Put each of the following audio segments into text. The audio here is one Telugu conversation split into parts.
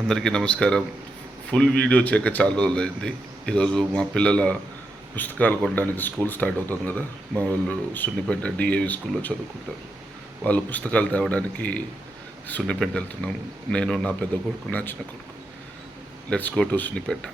అందరికీ నమస్కారం. ఫుల్ వీడియో చేయక చాలా రోజులైంది. ఈరోజు మా పిల్లల పుస్తకాలు కొనడానికి స్కూల్ స్టార్ట్ అవుతుంది కదా. మా వాళ్ళు సున్నిపేట డిఏవి స్కూల్లో చదువుకుంటారు. వాళ్ళు పుస్తకాలు తేవడానికి సున్నిపేట వెళ్తున్నాము నేను నా పెద్ద కొడుకు నా చిన్న కొడుకు. Let's go to Sunnipeta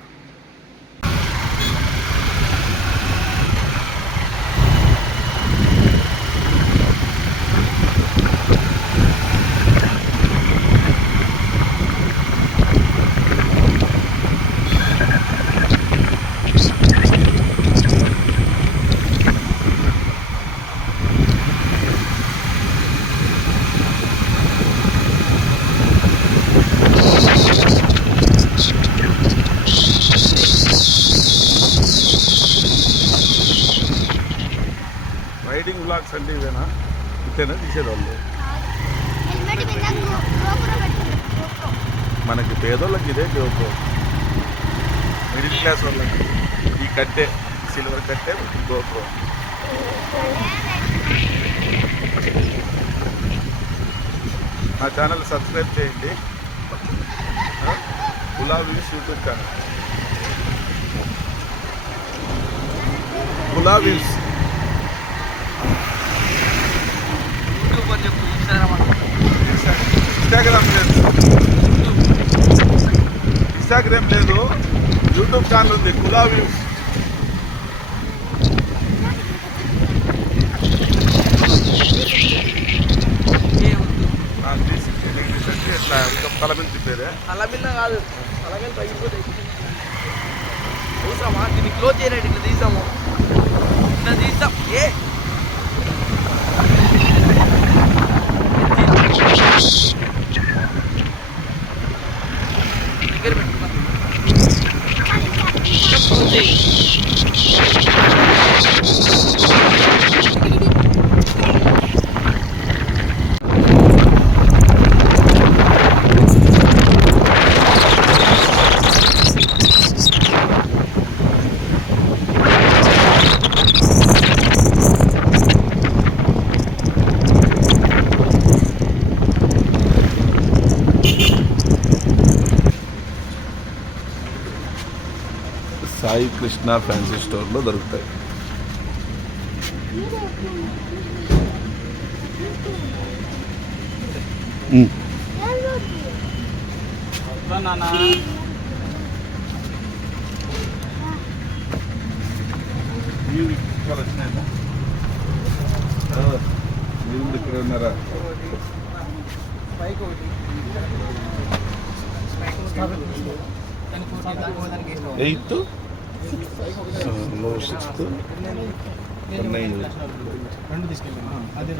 riding blogs అంటే ఇవేనా ఇట్లనే తీసేవాళ్ళు గోపురం గోపురం. మనకి పేదోళ్ళకి ఇదే జోకు. మిడిల్ క్లాస్ వాళ్ళకి ఈ కట్టే సిల్వర్ కట్టే గోప్రో. నా ఛానల్ సబ్స్క్రైబ్ చేయండి. Gulabis YouTube channel. Gulabis Instagram లేదు. ఇన్స్టాగ్రామ్ లేదు. యూట్యూబ్ ఛానల్ ఉంది. గులాబీ ఇట్లా ఇంకా తల మీద తిప్పేదే అలమిల్ల కాదు అలమిల్ల తగ్గిపోతాయి చూసామా దీన్ని క్లోజ్ చేయలేదు ఇట్లా తీసాము. ఇట్లా తీసాం. ఏ? సాయి కృష్ణ ఫ్యాన్సీ స్టోర్లో దొరుకుతాయి. ఇక్కడ ఉన్నారా. ఎయిత్? నువ్వు సిక్స్త్ రెండు అది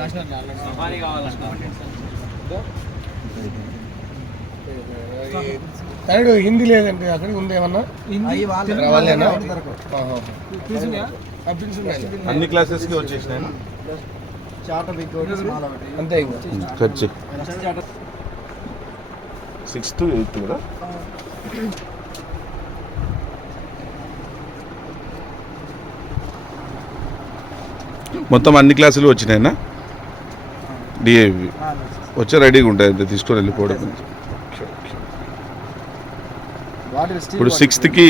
థర్డ్ హిందీ లేదండి అక్కడ ఉంది ఏమన్నా. అన్ని వచ్చేసినాయి? ఒకటి స్మాల్ ఒకటి అంతే ఖర్చు సిక్స్త్ ఎయిత్ కూడా? మొత్తం అన్ని క్లాసులు వచ్చినాయినా డిఏవి వచ్చే రెడీగా ఉంటాయి అంతే తీసుకొని వెళ్ళిపోవడం. ఇప్పుడు సిక్స్త్కి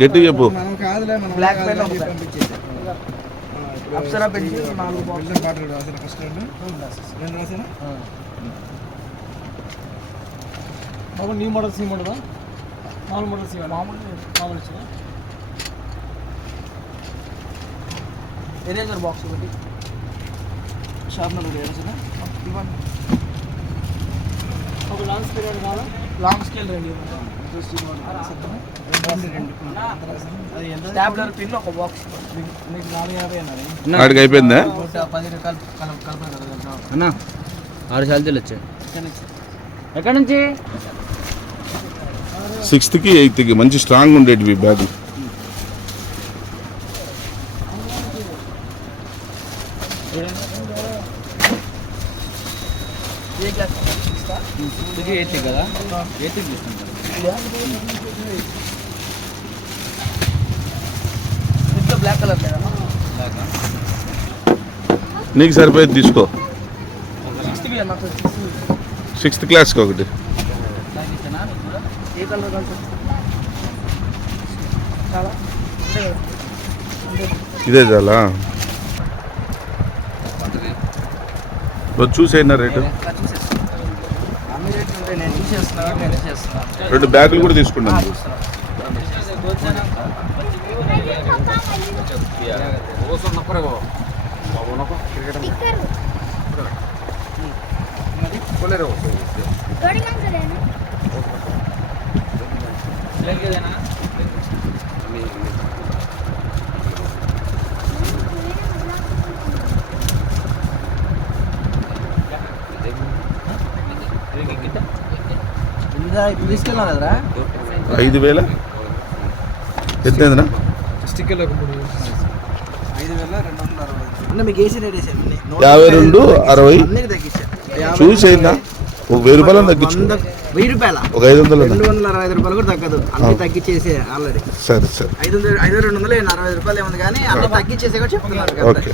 గట్టి చెప్పు. మనం కాదులే మనం బ్లాక్ పెన్ అప్సరా పెన్సిల్ నాలుగు బాటిల్ బాటిల్ రాసిన ఫస్ట్ రెండు. రెండు రాసిన? బాబు నీ మోడల్ సి మోడల్? మామూలు మోడల్ సి మామూలు మామూలు ఇచ్చిన ఎరేజర్ బాక్స్ ఒకటి. షార్ప్నర్ ఒకటి ఎరేజర్ ఇవ్వండి. ఒక లాంగ్ పీరియడ్ కావాలా లాంగ్ స్కేల్ రెండు. పిన్ ఒక బాక్స్ మీకు నాలుగు యాభై అన్నారు. అయిపోయిందా? పది రకాలు కల కలపదు కదా అన్నా. ఆరు సార్లు వచ్చాయి. నుంచి? ఎక్కడి నుంచి? సిక్స్త్కి ఎయిత్కి మంచి స్ట్రాంగ్ ఉండేటివి బ్యాగ్ ఏ క్లాస్ సిక్స్తా ఇది ఎయిత్ కదా ఎయిత్ తీసుకుంటాను ఇంట్లో బ్లాక్ కలర్ లేదా ఇలాగా నీకు సరిపోయేది తీసుకో. సిక్స్త్ క్లాస్కి ఒకటి. ఏ కలర్ కావాలి చాలా? ఇదే చాలా? చూసేనా రేటు. రెండు బ్యాగులు కూడా తీసుకున్నాను స్టిక్కర్ వేసాను అన్ని. నూట యాభై రెండు, అరవై. యాభై చూసేయిందా ఒక వెయ్యి రూపాయలు తగ్గించు వెయ్యి రూపాయల? ఒక ఐదు వందలు రెండు వందల అరవై ఐదు రూపాయలు కూడా తగ్గదు. అన్ని తగ్గించేసే ఆల్రెడీ సరే సరే. ఐదు వందల ఐదు రెండు వందలు అరవై రూపాయలు ఏముంది కానీ అన్ని తగ్గించేసే కూడా చెప్తున్నారు ఓకే.